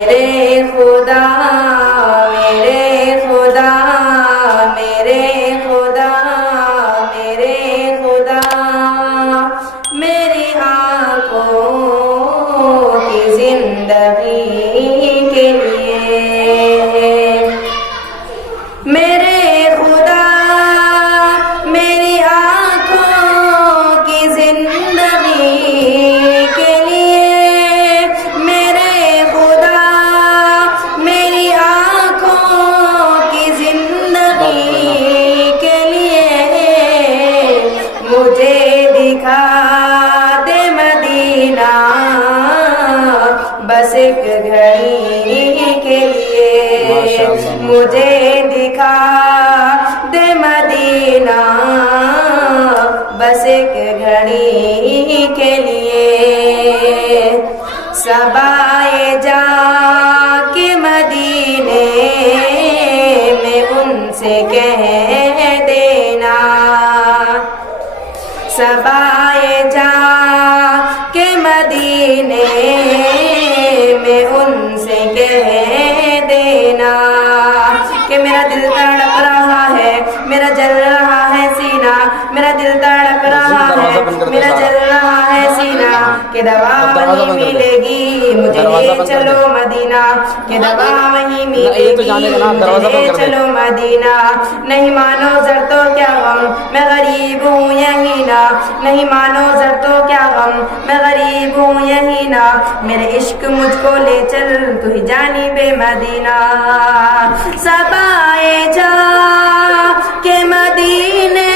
میرے خدا میرے خدا میرے خدا میرے خدا میری آنکھوں کی زندگی کے لیے میرے خدا میری آنکھوں کی زندگی کے لیے میرے خدا میری آنکھوں کی زندگی کے لیے مجھے دکھا دے مدینہ بس ایک گھڑی کے لیے مجھے دکھا دے مدینہ بس ایک گھڑی کے لیے صبائے جا کے مدینے میں ان سے کہہ دینا صبائے جا کے مدینے میں ان سے کہہ دینا کہ میرا دل تڑپ رہا ہے میرا جل رہا ہے سینہ میرا دل تڑپ رہا ہے میرا جل رہا ہے سینہ کہ دوا وہیں ملے گی مجھے لے چلو مدینہ کہ دوا وہیں ملے گی مجھے لے چلو مدینہ نہیں مانو زر تو کیا غم میں غریب ہوں یہی نا نہیں مانو زر تو کیا غم میں غریب ہوں یہی نا میرے عشق مجھ کو لے چل تو ہی جانب مدینہ صبائے جا کے مدینے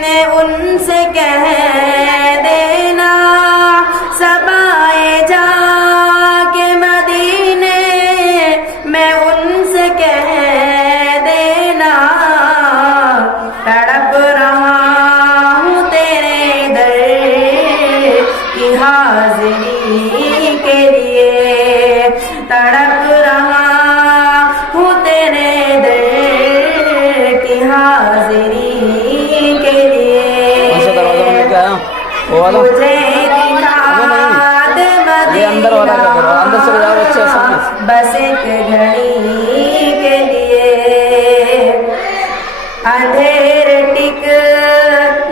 میں ان سے کہہ دینا صبائے جا کے مدینے میں ان سے کہہ دینا تڑپ رہا ہوں تیرے در کی حاضری کے لیے تڑپ رہا ہوں تیرے در کی حاضری کے لیے مجھے دکھا دے مدینہ بس ایک گھڑی کے لیے اندھیر ٹک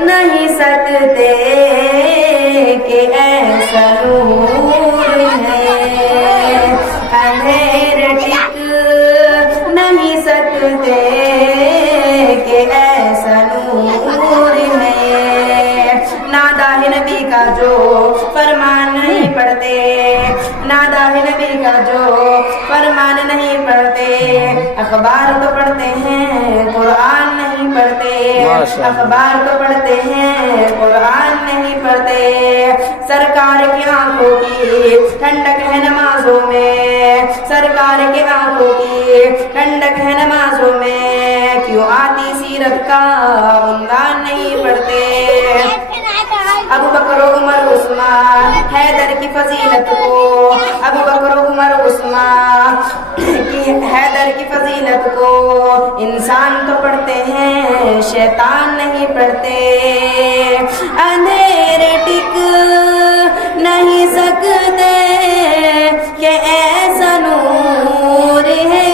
نہیں سکتے کہ ایسا نور ہے اندھیر ٹک نہیں سکتے کہ ایسا نور ہے ناداہ نبی کا جو فرمان نہیں پڑھتے ناداہ نبی کا جو فرمان نہیں پڑھتے اخبار تو پڑھتے ہیں قرآن نہیں پڑھتے اخبار تو پڑھتے ہیں قرآن نہیں پڑھتے سرکار کی آنکھوں کی ٹھنڈک ہے نمازوں میں سرکار کی آنکھوں کی ٹھنڈک ہے نمازوں میں کیوں آتی سیرت کا عنوان نہیں پڑھتے ابو بکر و عمر عثمان حیدر کی فضیلت کو ابو بکر و عمر عثمان کی حیدر کی فضیلت کو انسان تو پڑھتے ہیں شیطان نہیں پڑھتے اندھیرے ٹک نہیں سکتے کہ ایسا نور ہے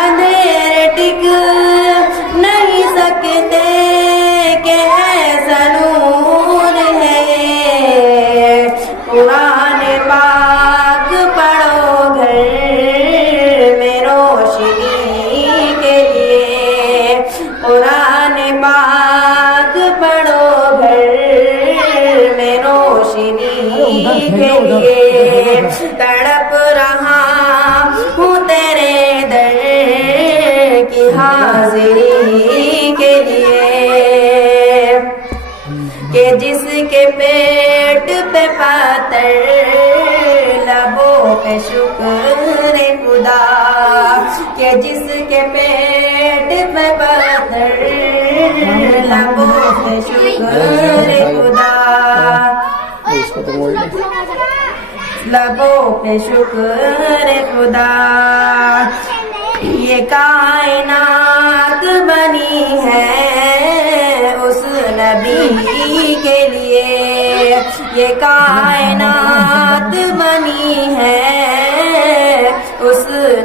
اندھیرے ٹک نہیں سکتے کہ ایسا نور ہے قرآن پاک پڑھو گھر میں روشنی کے لیے قرآن پاک پڑھو گھر میں روشنی کے لیے تڑپ رہا ہوں تیرے در کی حاضری کے لیے کہ جس کے پیٹ پہ پاتر لبوں پہ شکر خدا کہ جس کے پیٹ پہ پاتر لبوں پہ شکر خدا لبوں پہ شکر خدا یہ کائنات بنی ہے اس نبی کے لیے یہ کائنات بنی ہے